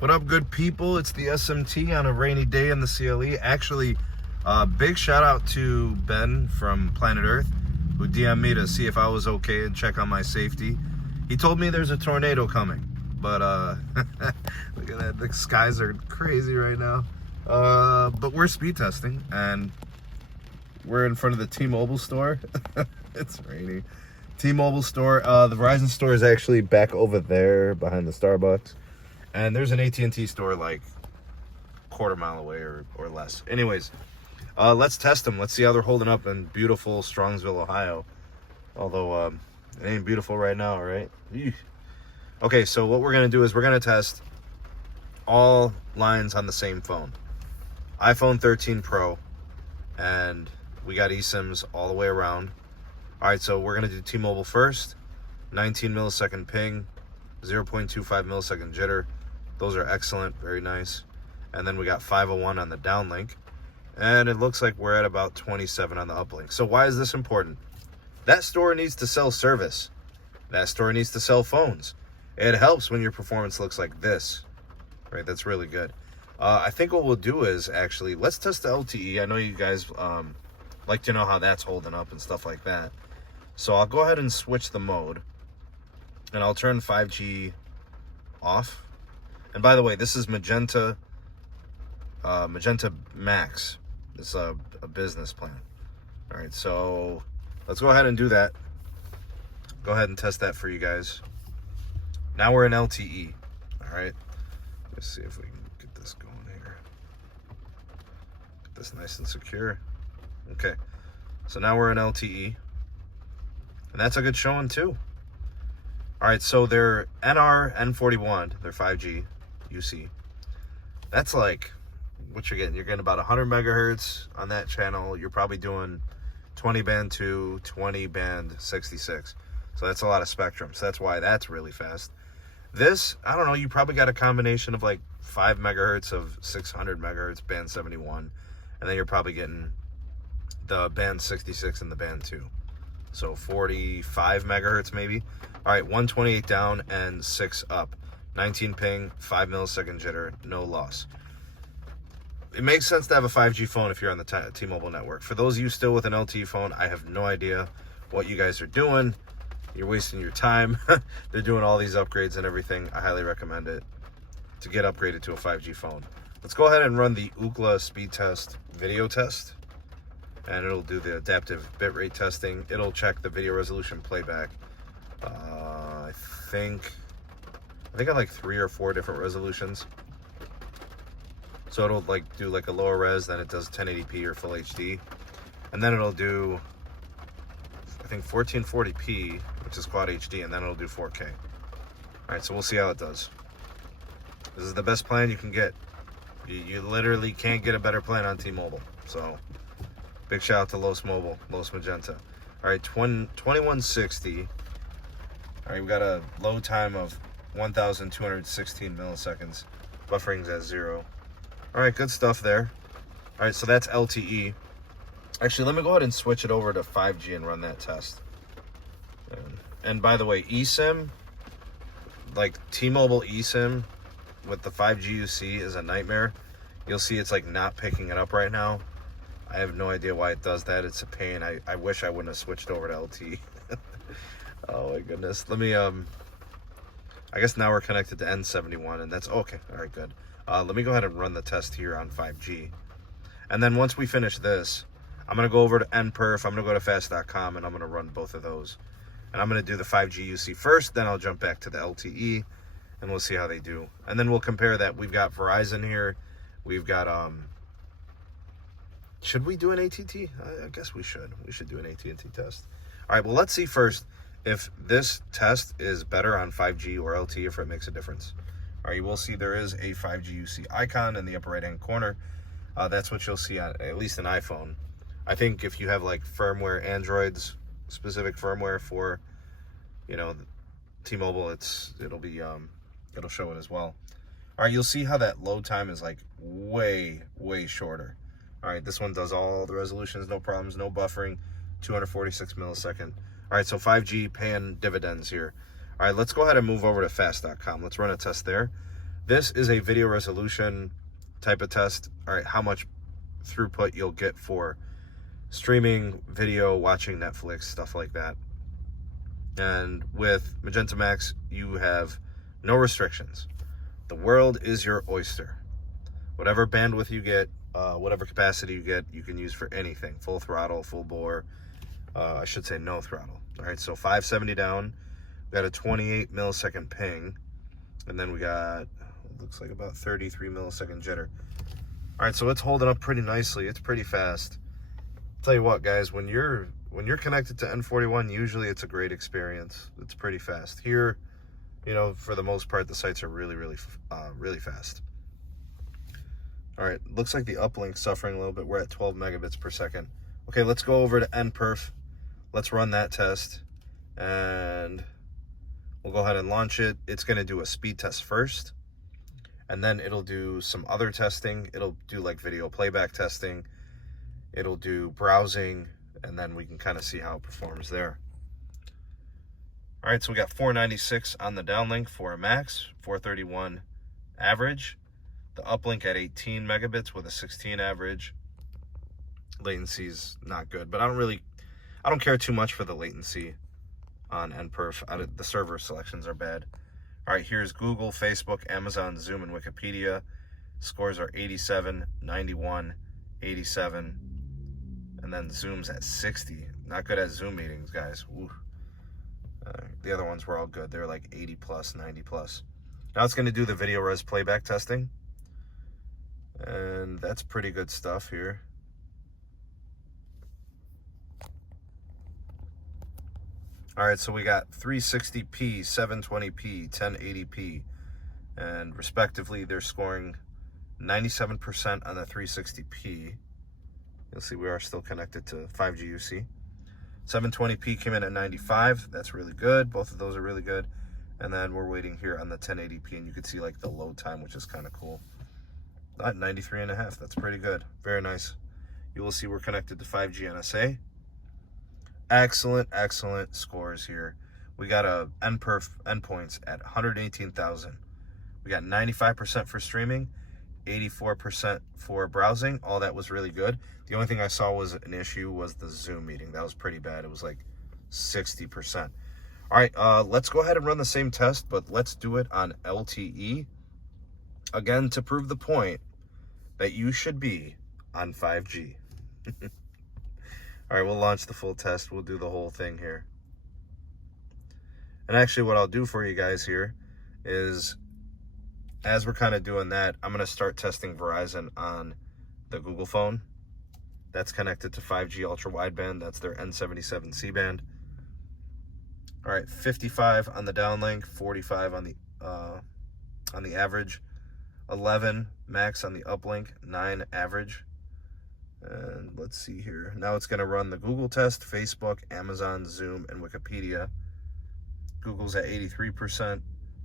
What up, good people? It's the SMT on a rainy day in the CLE. Actually, big shout out to Ben from Planet Earth, who DM'd me to see if I was okay and check on my safety. He told me there's a tornado coming, but look at that. The skies are crazy right now. But we're speed testing, and we're in front of the T-Mobile store. It's rainy. T-Mobile store. The Verizon store is actually back over there behind the Starbucks. And there's an AT&T store like a quarter mile away or less. Anyways, let's test them. Let's see how they're holding up in beautiful Strongsville, Ohio. Although it ain't beautiful right now, right? Eesh. Okay, so what we're going to do is we're going to test all lines on the same phone. iPhone 13 Pro. And we got eSIMs all the way around. All right, so we're going to do T-Mobile first. 19 millisecond ping. 0.25 millisecond jitter. Those are excellent, very nice. And then we got 501 on the downlink. And it looks like we're at about 27 on the uplink. So why is this important? That store needs to sell service. That store needs to sell phones. It helps when your performance looks like this. Right, that's really good. I think what we'll do is actually, let's test the LTE. I know you guys like to know how that's holding up and stuff like that. So I'll go ahead and switch the mode. And I'll turn 5G off. And by the way, this is Magenta MAX. It's a business plan. All right, so let's go ahead and do that. Go ahead and test that for you guys. Now we're in LTE. All right, let's see if we can get this going here. Get this nice and secure. Okay, so now we're in LTE. And that's a good showing too. All right, so they're NR N41, they're 5G UC. That's like what you're getting. You're getting about 100 megahertz on that channel. You're probably doing 20 band 2, 20 band 66. So that's a lot of spectrum. So that's why that's really fast. This, I don't know, you probably got a combination of like 5 megahertz of 600 megahertz band 71. And then you're probably getting the band 66 and the band 2. So 45 megahertz maybe. All right, 128 down and 6 up. 19 ping, 5 millisecond jitter, no loss. It makes sense to have a 5G phone if you're on the T-Mobile network. For those of you still with an LTE phone, I have no idea what you guys are doing. You're wasting your time. They're doing all these upgrades and everything. I highly recommend it to get upgraded to a 5G phone. Let's go ahead and run the Ookla speed test video test. And it'll do the adaptive bitrate testing. It'll check the video resolution playback. I think on like 3 or 4 different resolutions. So it'll like do like a lower res, then it does 1080p or full HD. And then it'll do, I think 1440p, which is quad HD, and then it'll do 4K. All right, so we'll see how it does. This is the best plan you can get. You literally can't get a better plan on T-Mobile. So big shout out to Los Mobile, Los Magenta. All right, 2160. All right, we got a load time of 1,216 milliseconds. Buffering's at 0. All right, good stuff there. All right, so that's LTE. Actually, let me go ahead and switch it over to 5G and run that test. And by the way, eSIM, like T-Mobile eSIM with the 5G UC is a nightmare. You'll see it's like not picking it up right now. I have no idea why it does that. It's a pain. I wish I wouldn't have switched over to LTE. Oh my goodness. Let me, I guess now we're connected to N71 and that's okay. All right, good. Let me go ahead and run the test here on 5G. And then once we finish this, I'm going to go over to NPerf. I'm going to go to fast.com and I'm going to run both of those. And I'm going to do the 5G UC first, then I'll jump back to the LTE and we'll see how they do. And then we'll compare that. We've got Verizon here. We've got, should we do an AT&T? I guess we should. We should do an AT&T test. All right, well, let's see first if this test is better on 5G or LTE, if it makes a difference. All right, you will see there is a 5G UC icon in the upper right-hand corner. That's what you'll see on at least an iPhone. I think if you have like firmware, Android's specific firmware for, you know, T-Mobile, it'll show it as well. All right, you'll see how that load time is like way shorter. All right, this one does all the resolutions, no problems, no buffering, 246 millisecond. All right, so 5G paying dividends here. All right, let's go ahead and move over to fast.com. Let's run a test there. This is a video resolution type of test. All right, how much throughput you'll get for streaming video, watching Netflix, stuff like that. And with Magenta MAX, you have no restrictions. The world is your oyster. Whatever bandwidth you get, whatever capacity you get, you can use for anything. Full throttle, full bore. I should say no throttle. All right, so 570 down. We got a 28 millisecond ping. And then we got, looks like about 33 millisecond jitter. All right, so it's holding up pretty nicely. It's pretty fast. Tell you what, guys, when you're connected to N41, usually it's a great experience. It's pretty fast. Here, you know, for the most part, the sites are really fast. All right, looks like the uplink's suffering a little bit. We're at 12 megabits per second. Okay, let's go over to NPerf. Let's run that test, and we'll go ahead and launch it. It's going to do a speed test first, and then it'll do some other testing. It'll do like video playback testing. It'll do browsing, and then we can kind of see how it performs there. All right, so we got 496 on the downlink for a max, 431 average. The uplink at 18 megabits with a 16 average. Latency's not good, but I don't care too much for the latency on NPerf. The server selections are bad. All right, here's Google, Facebook, Amazon, Zoom, and Wikipedia. Scores are 87, 91, 87, and then Zoom's at 60. Not good at Zoom meetings, guys. The other ones were all good. They're like 80 plus, 90 plus. Now it's going to do the video res playback testing, and that's pretty good stuff here. All right, so we got 360p, 720p, 1080p, and respectively they're scoring 97% on the 360p. You'll see we are still connected to 5G UC. 720p came in at 95. That's really good. Both of those are really good. And then we're waiting here on the 1080p, and you can see like the load time, which is kind of cool. At 93.5. That's pretty good. Very nice. You will see we're connected to 5G NSA. Excellent scores here. We got a NPerf endpoints at 118,000. We got 95% for streaming, 84% for browsing. All that was really good. The only thing I saw was an issue was the Zoom meeting. That was pretty bad. It was like 60%. All right, let's go ahead and run the same test, but let's do it on LTE. Again, to prove the point that you should be on 5G. All right, we'll launch the full test. We'll do the whole thing here. And actually what I'll do for you guys here is, as we're kind of doing that, I'm going to start testing Verizon on the Google phone. That's connected to 5G ultra wideband. That's their N77 C-band. All right, 55 on the downlink, 45 on the average, 11 max on the uplink, 9 average. And let's see here. Now it's going to run the Google test, Facebook, Amazon, Zoom, and Wikipedia. Google's at 83%,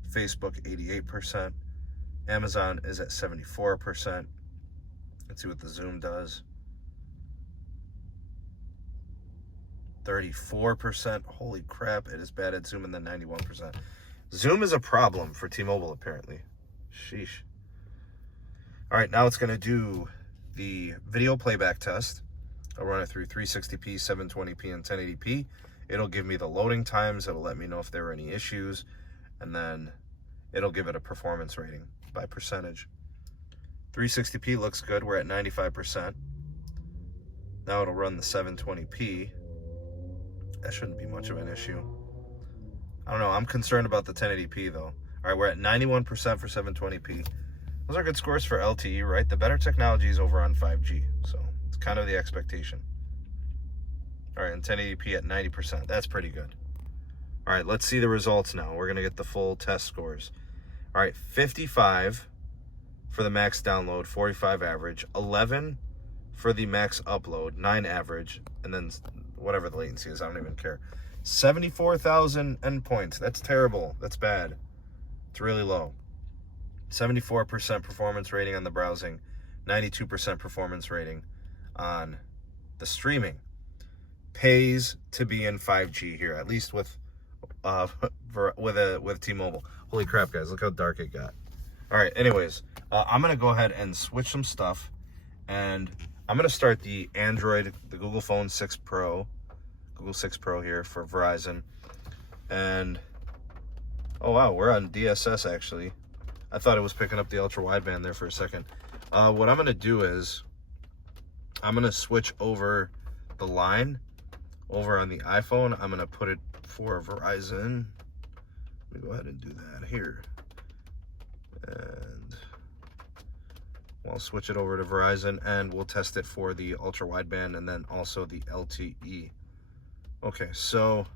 Facebook 88%, Amazon is at 74%. Let's see what the Zoom does. 34%. Holy crap, it is bad at Zoom, and then 91%. Zoom is a problem for T-Mobile, apparently. Sheesh. All right, now it's going to do the video playback test. I'll run it through 360p, 720p, and 1080p. It'll give me the loading times. It'll let me know if there are any issues, and then it'll give it a performance rating by percentage. 360p looks good. We're at 95%. Now it'll run the 720p. That shouldn't be much of an issue. I don't know. I'm concerned about the 1080p though. All right, we're at 91% for 720p. Those are good scores for LTE, right? The better technology is over on 5G, so it's kind of the expectation. All right, and 1080p at 90%. That's pretty good. All right, let's see the results now. We're going to get the full test scores. All right, 55 for the max download, 45 average, 11 for the max upload, 9 average, and then whatever the latency is, I don't even care. 74,000 endpoints. That's terrible. That's bad. It's really low. 74% performance rating on the browsing, 92% performance rating on the streaming. Pays to be in 5G here, at least with T-Mobile. Holy crap, guys! Look how dark it got. All All right, anyways, I'm going to go ahead and switch some stuff. And I'm going to start the Android, the Google Phone 6 Pro, Google 6 Pro here for Verizon. And, oh wow, we're on DSS actually. I thought it was picking up the ultra-wideband there for a second. What I'm going to do is, I'm going to switch over the line over on the iPhone. I'm going to put it for Verizon. Let me go ahead and do that here. And I'll switch it over to Verizon and we'll test it for the ultra-wideband and then also the LTE. Okay, so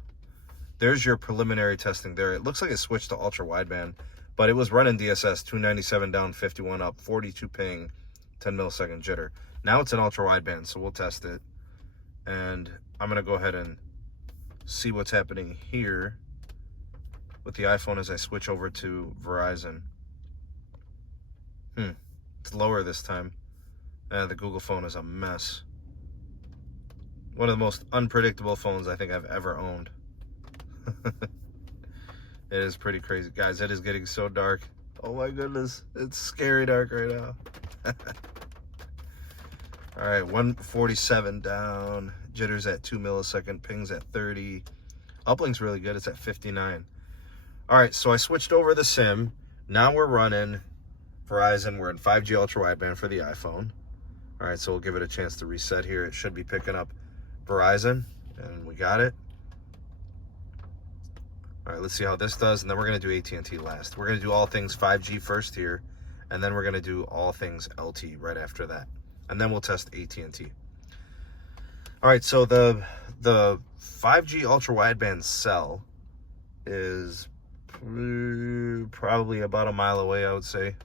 there's your preliminary testing there. It looks like it switched to ultra-wideband, but it was running DSS, 297 down, 51 up, 42 ping, 10 millisecond jitter. Now it's an ultra-wideband, so we'll test it. And I'm going to go ahead and see what's happening here with the iPhone as I switch over to Verizon. It's lower this time. The Google phone is a mess. One of the most unpredictable phones I think I've ever owned. It is pretty crazy. Guys, it is getting so dark. Oh my goodness. It's scary dark right now. All right, 147 down. Jitters at 2 millisecond. Pings at 30. Uplink's really good. It's at 59. All right, so I switched over the SIM. Now we're running Verizon. We're in 5G ultra-wideband for the iPhone. All right, so we'll give it a chance to reset here. It should be picking up Verizon, and we got it. All right, let's see how this does, and then we're going to do AT&T last. We're going to do all things 5G first here, and then we're going to do all things LTE right after that. And then we'll test AT&T. All right, so the 5G ultra-wideband cell is probably about a mile away, I would say.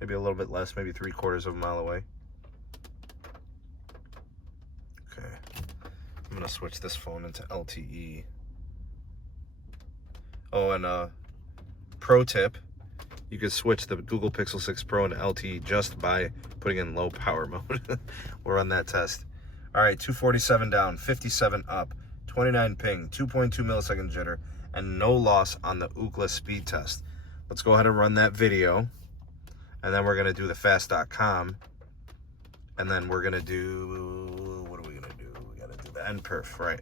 Maybe a little bit less, maybe 3/4 of a mile away. Okay, I'm going to switch this phone into LTE. Oh, and pro tip, you could switch the Google Pixel 6 Pro into LTE just by putting in low power mode. We'll run that test. All right, 247 down, 57 up, 29 ping, 2.2 millisecond jitter, and no loss on the ookla speed test. Let's go ahead and run that video. And then we're going to do the fast.com. And then we're going to do, what are we going to do? We got to do the NPerf, right?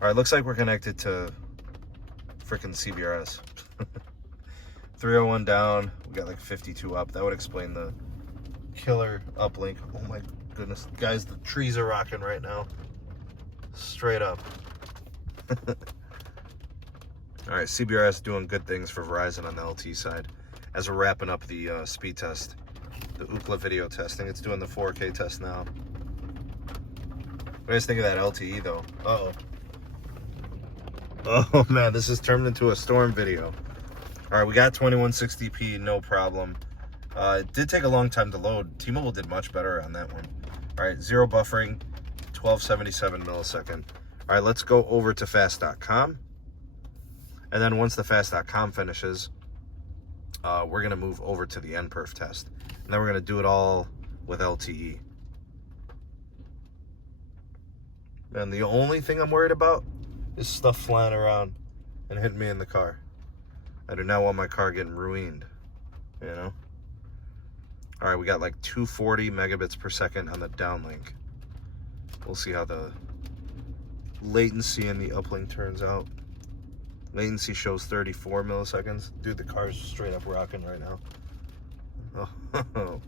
All right, looks like we're connected to freaking CBRS. 301 down, we got like 52 up. That would explain the killer uplink. Oh my goodness. Guys, the trees are rocking right now. Straight up. All right, CBRS doing good things for Verizon on the LTE side. As we're wrapping up the speed test, the ookla video testing, it's doing the 4K test now. What do you guys think of that LTE though? Uh-oh. Oh man, this has turned into a storm video. All right, we got 2160p, no problem. It did take a long time to load. T-Mobile did much better on that one. All right, zero buffering, 1277 millisecond. All right, let's go over to fast.com. And then once the fast.com finishes, we're going to move over to the NPerf test. And then we're going to do it all with LTE. And the only thing I'm worried about is stuff flying around and hitting me in the car. I do not want my car getting ruined, you know? All right, we got like 240 megabits per second on the downlink. We'll see how the latency in the uplink turns out. Latency shows 34 milliseconds. Dude, the car's straight up rocking right now. Oh. All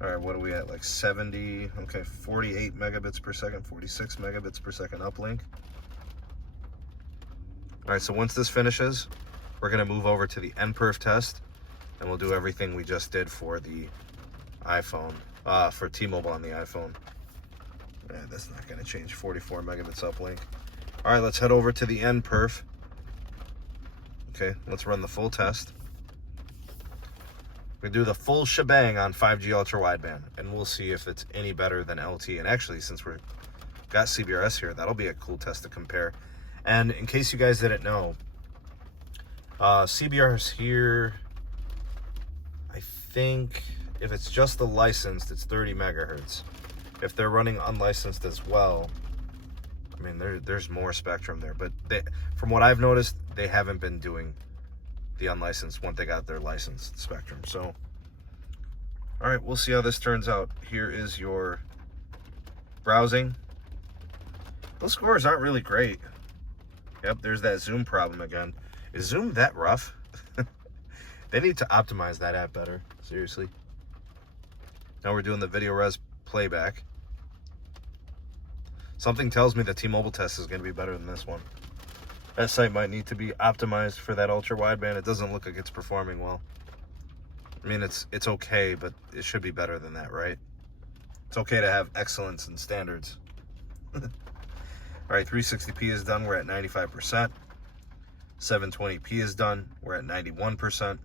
right, what are we at? Like 70, okay, 48 megabits per second, 46 megabits per second uplink. All right, so once this finishes, we're gonna move over to the NPerf test, and we'll do everything we just did for the iPhone, for T-Mobile on the iPhone. Yeah, that's not gonna change, 44 megabits uplink. All right, let's head over to the NPerf. Okay, let's run the full test. We do the full shebang on 5G ultra-wideband, and we'll see if it's any better than LTE. And actually, since we've got CBRS here, that'll be a cool test to compare. And in case you guys didn't know, CBRS here, I think if it's just the licensed, it's 30 megahertz. If they're running unlicensed as well, I mean, there's more spectrum there. But from what I've noticed, they haven't been doing the unlicensed once they got their licensed spectrum. So, all right, we'll see how this turns out. Here is your browsing. Those scores aren't really great. Yep, there's that Zoom problem again. Is Zoom that rough? They need to optimize that app better. Seriously. Now we're doing the video res playback. Something tells me the T-Mobile test is going to be better than this one. That site might need to be optimized for that ultra wideband. It doesn't look like it's performing well. I mean, it's okay, but it should be better than that, right? It's okay to have excellence and standards. All right, 360p is done. We're at 95%. 720p is done. We're at 91%.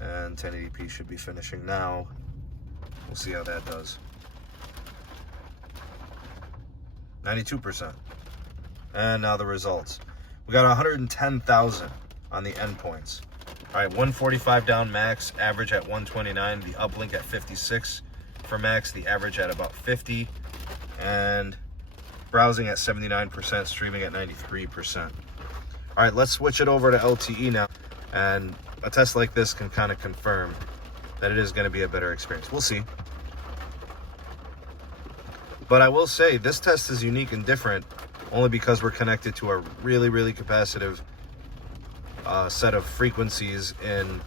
And 1080p should be finishing now. We'll see how that does. 92%. And now the results. We got 110,000 on the endpoints. All right, 145 down max, average at 129. The uplink at 56 for max, the average at about 50. And browsing at 79%, streaming at 93%. All right, let's switch it over to LTE now. And a test like this can kind of confirm that it is going to be a better experience. We'll see. But I will say this test is unique and different only because we're connected to a really, really capacitive set of frequencies in,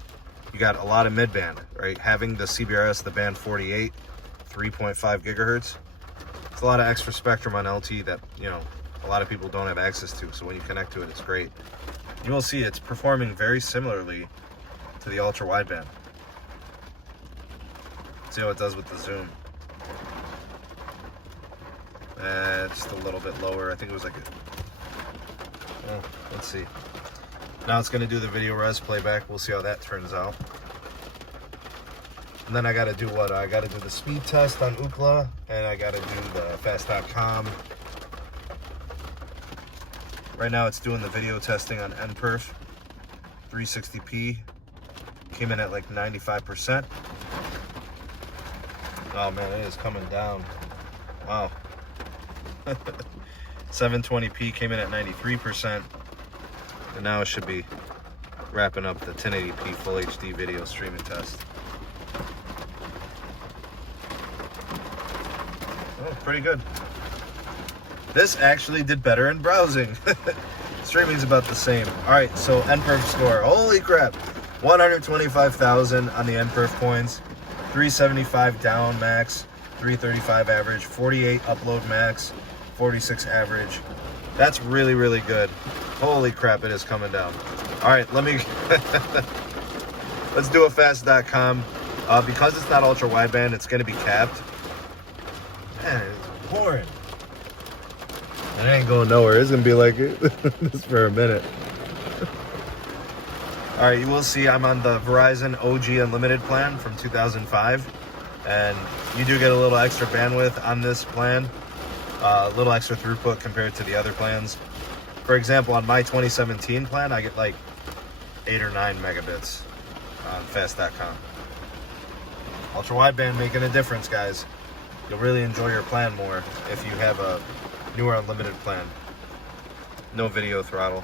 you got a lot of mid-band, right? Having the CBRS, the band 48, 3.5 gigahertz. It's a lot of extra spectrum on LTE that, you know, a lot of people don't have access to. So when you connect to it, it's great. You will see it's performing very similarly to the ultra wideband. See how it does with the zoom. Just a little bit lower. I think it was like let's see. Now it's going to do the video res playback. We'll see how that turns out. And then I got to do what? I got to do the speed test on Ookla, and I got to do the fast.com. Right now it's doing the video testing on NPerf. 360p. Came in at like 95%. Oh man, it is coming down. Wow. 720p came in at 93%. And now it should be wrapping up the 1080p full HD video streaming test. Oh, pretty good. This actually did better in browsing. Streaming's about the same. All right, so NPerf score. Holy crap. 125,000 on the NPerf coins. 375 down max. 335 average. 48 upload max. 46 average. That's really, really good. Holy crap, it is coming down. All right, let me... Let's do a fast.com. Because it's not ultra wideband, it's going to be capped. Man, it's pouring. It ain't going nowhere. It's going to be like this for a minute. All right, you will see I'm on the Verizon OG Unlimited plan from 2005. And you do get a little extra bandwidth on this plan. A little extra throughput compared to the other plans. For example, on my 2017 plan, I get like 8 or 9 megabits on fast.com. Ultra wideband making a difference, guys. You'll really enjoy your plan more if you have a newer unlimited plan. No video throttle.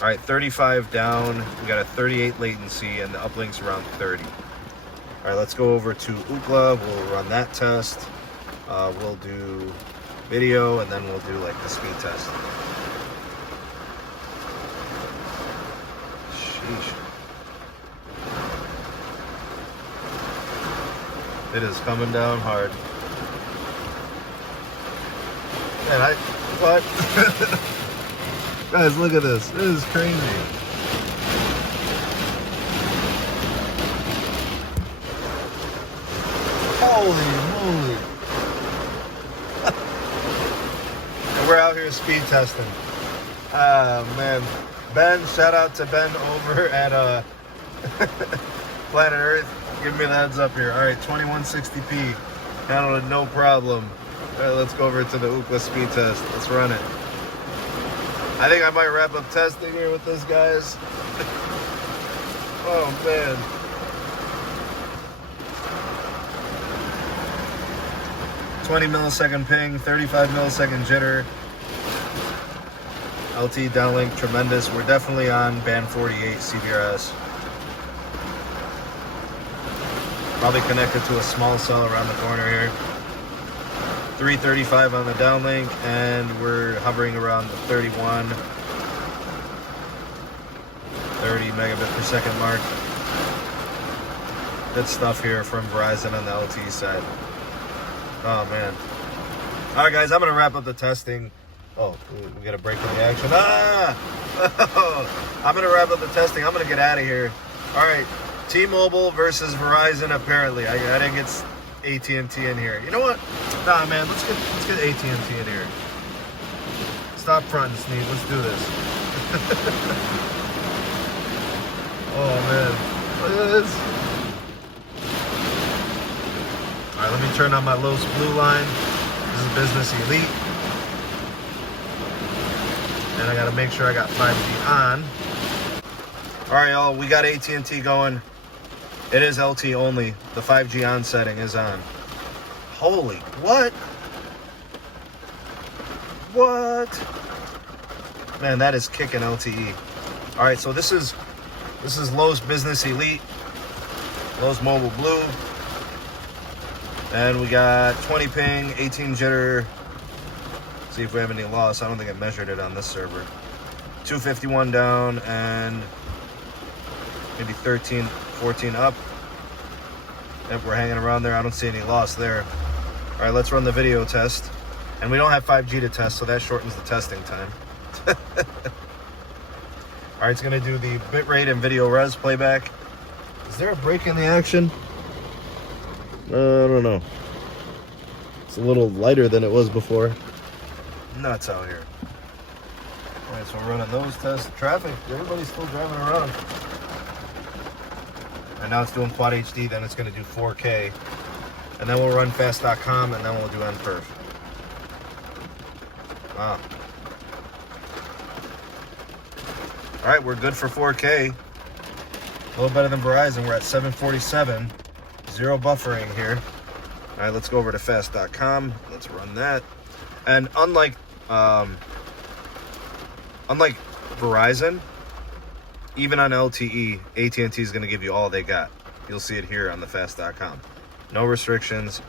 All right, 35 down. We got a 38 latency, and the uplink's around 30. All right, let's go over to Ookla. We'll run that test. We'll do video, and then we'll do like the speed test. Sheesh. It is coming down hard. Man, what? Guys, look at this. This is crazy. Holy moly. And we're out here speed testing. Ah, man. Ben, shout out to Ben over at Planet Earth. Give me the heads up here. All right, 2160p. Handled it, no problem. All right, let's go over to the Ookla speed test. Let's run it. I think I might wrap up testing here with this, guys. Oh, man. ...20 millisecond ping, 35 millisecond jitter. LTE downlink, tremendous. We're definitely on band 48 CBRS. Probably connected to a small cell around the corner here. 335 on the downlink, and we're hovering around the 30 megabit per second mark. Good stuff here from Verizon on the LTE side. Oh man. All right, guys, I'm gonna wrap up the testing. Oh, we got a break in the action. I'm gonna wrap up the testing. I'm gonna get out of here. All right, T-Mobile versus Verizon. Apparently, I didn't get AT&T in here. You know what? Nah, man, let's get AT&T in here. Stop fronting, Sneed. Let's do this. Oh man, look at this. All right, let me turn on my Los Blue line. This is Business Elite. And I gotta make sure I got 5G on. All right, y'all, we got AT&T going. It is LTE only. The 5G on setting is on. Holy, what? What? Man, that is kicking LTE. All right, so this is Lowe's Business Elite, Lowe's Mobile Blue. And we got 20 ping, 18 jitter. See if we have any loss. I don't think I measured it on this server. 251 down and maybe 13, 14 up. Yep, we're hanging around there. I don't see any loss there. All right, let's run the video test. And we don't have 5G to test, so that shortens the testing time. All right, it's gonna do the bitrate and video res playback. Is there a break in the action? I don't know. It's a little lighter than it was before. Nuts out here. All right, so we're running those tests. Traffic, everybody's still driving around. And now it's doing Quad HD, then it's going to do 4K. And then we'll run fast.com, and then we'll do NPerf. Wow. All right, we're good for 4K. A little better than Verizon. We're at 747. Zero buffering here. All right, let's go over to fast.com. Let's run that. And unlike Verizon, even on LTE, AT&T is going to give you all they got. You'll see it here on the fast.com. No restrictions.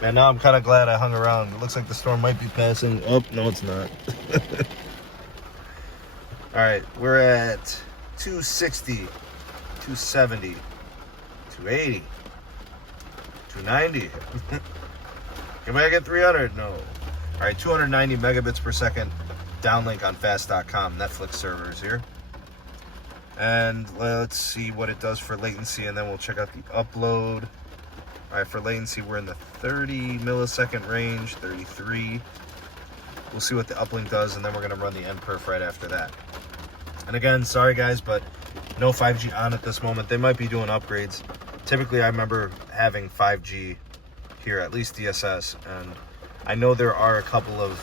Man, now I'm kind of glad I hung around. It looks like the storm might be passing. Oh, no, it's not. All right, we're at 260, 270, 280, 290. Can I get 300? No. All right, 290 megabits per second downlink on fast.com, Netflix servers here. And let's see what it does for latency, and then we'll check out the upload. All right, for latency, we're in the 30 millisecond range, 33. We'll see what the uplink does, and then we're gonna run the NPerf right after that. And again, sorry guys, but no 5G on at this moment. They might be doing upgrades. Typically, I remember having 5G here, at least DSS, and I know there are a couple of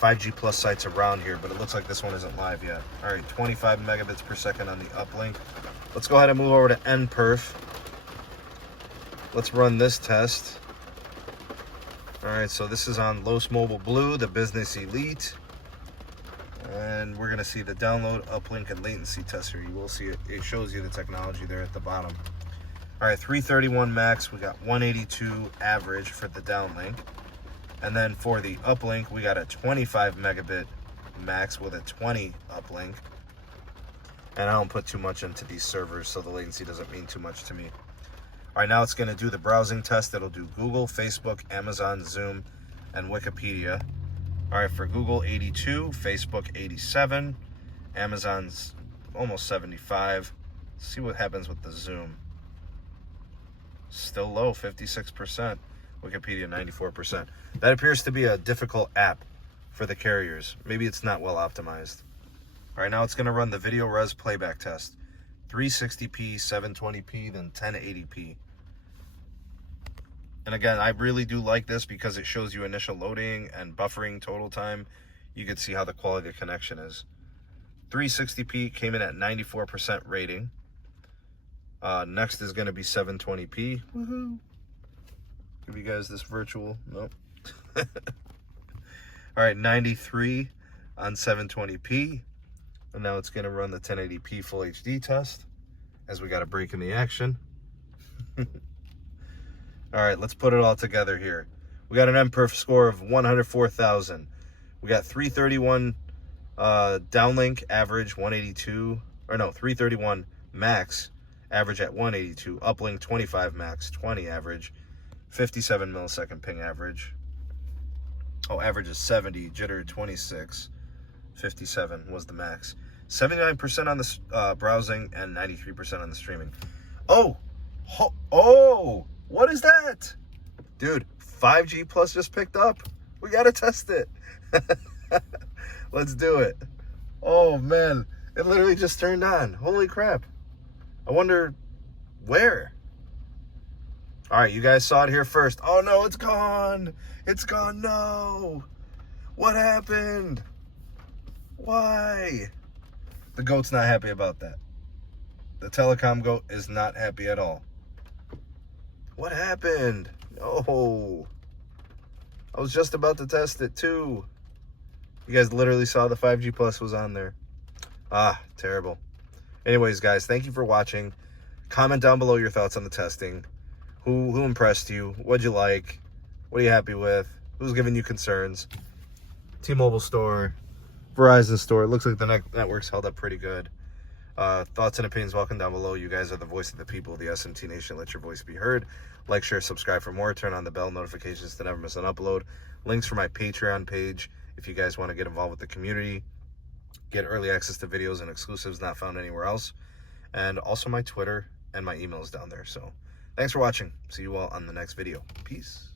5G plus sites around here, but it looks like this one isn't live yet. All right, 25 megabits per second on the uplink. Let's go ahead and move over to NPerf. Let's run this test. All right, so this is on Lowe's Mobile Blue, the Business Elite. And we're gonna see the download, uplink, and latency test here. You will see it. It shows you the technology there at the bottom. All right, 331 max. We got 182 average for the downlink. And then for the uplink, we got a 25 megabit max with a 20 uplink. And I don't put too much into these servers, so the latency doesn't mean too much to me. All right, now it's gonna do the browsing test. It'll do Google, Facebook, Amazon, Zoom, and Wikipedia. All right, for Google, 82, Facebook, 87, Amazon's almost 75. Let's see what happens with the Zoom. Still low, 56%. Wikipedia, 94%. That appears to be a difficult app for the carriers. Maybe it's not well optimized. All right, now it's gonna run the video res playback test. 360p, 720p, then 1080p. And again, I really do like this because it shows you initial loading and buffering total time. You can see how the quality of connection is. 360p came in at 94% rating. Next is going to be 720p. Woohoo! Give you guys this virtual. Nope. All right, 93 on 720p. And now it's going to run the 1080p Full HD test, as we got a break in the action. All right, let's put it all together here. We got an NPerf score of 104,000. We got 331 downlink, average 182, or no, 331 max, average at 182. Uplink 25 max, 20 average, 57 millisecond ping average. Oh, average is 70, jitter 26, 57 was the max. 79% on the browsing and 93% on the streaming. Oh, what is that? Dude, 5G Plus just picked up. We got to test it. Let's do it. Oh, man. It literally just turned on. Holy crap. I wonder where. All right, you guys saw it here first. Oh, no, it's gone. It's gone. No. What happened? Why? The goat's not happy about that. The telecom goat is not happy at all. What happened? No. I was just about to test it too. You guys literally saw the 5G Plus was on there. Ah, terrible. Anyways, guys, thank you for watching. Comment down below your thoughts on the testing. Who impressed you? What'd you like? What are you happy with? Who's giving you concerns? T-Mobile store, Verizon store. It looks like the network's held up pretty good. Thoughts and opinions welcome down below. You guys are the voice of the people, the SMT Nation. Let your voice be heard. Like, share, subscribe for more. Turn on the bell notifications to never miss an upload. Links for my Patreon page if you guys want to get involved with the community. Get early access to videos and exclusives not found anywhere else. And also my Twitter and my emails down there. So thanks for watching. See you all on the next video. Peace.